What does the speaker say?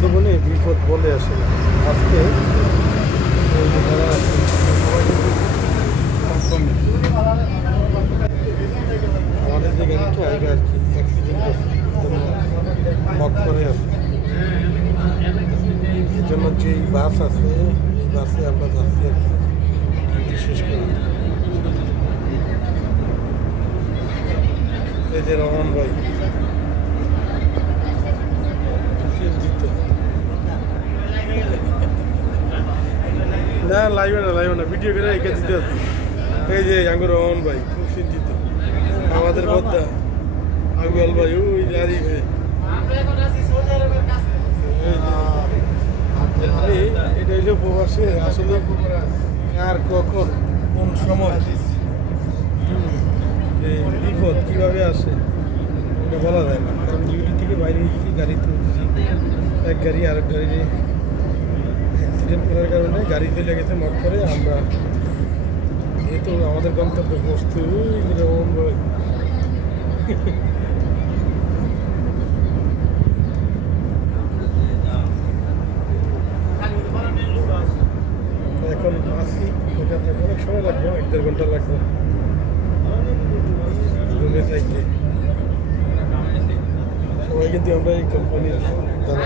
জীবনে বিপদ বলে আসে না। আজকে এই যে যারা আছে, সবাই কিন্তু কনফার্মে আমাদের যে গাড়িটা আগে আর কি অ্যাক্সিডেন্ট আছে, জন্য মক করে আছে। এই জন্য যেই বাস আছে এই বাসে আমরা যাচ্ছি আর কি ডিউটি শেষ করে। এই যে রহমান ভাই চিন্তিত। না লাইভ না ভিডিও করে এঁকে দিতে আসছি। এই যে আঙ্গুর রহমান ভাই খুব চিন্তিত। আমাদের বদ্দা আগুয়াল ভাই ওই যে আরিফ ভাই। এটা হইলো প্রবাসে আসলে আর কখন কোন সময় এই বিপদ কীভাবে আসে এটা বলা যায় না। কারণ ডিউটি থেকে বাইরে এসেছি, গাড়িতে উঠছি, এক গাড়ি আরেক গাড়ি অ্যাক্সিডেন্ট করার কারণে গাড়ি চলে গেছে মক করে। আমরা এই তো আমাদের গন্তব্যে বস্তু যেরকম এখন আসি। এখানে অনেক সময় লাগবে, 1-1.5 ঘন্টা লাগবে রুমে থাকতে। সবাই কিন্তু আমরা এই কোম্পানির দ্বারা